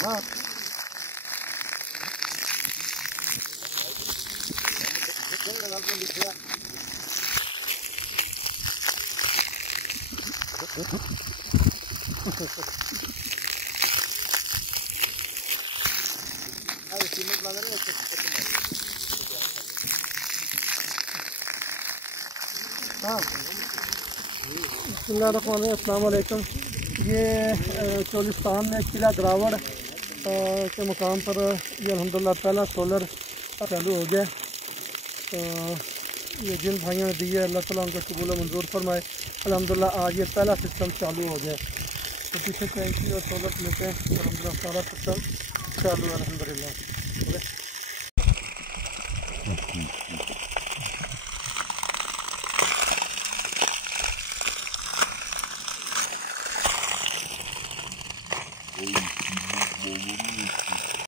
हाँ अस्सलाम वालेकुम। ये चोलिस्तान में किला ग्रावड़ के मुकाम पर ये अल्हम्दुलिल्लाह पहला सोलर चालू हो गया। तो ये जिन भाइयों ने दिए अल्लाह ताला उनको कबूल मंजूर फरमाए। अल्हम्दुलिल्लाह आज ये पहला सिस्टम चालू हो गया। तो पीछे टैंकी और सोलर लेते हैं। अल्हम्दुलिल्लाह सारा सिस्टम चालू है अल्हम्दुलिल्लाह। Ay,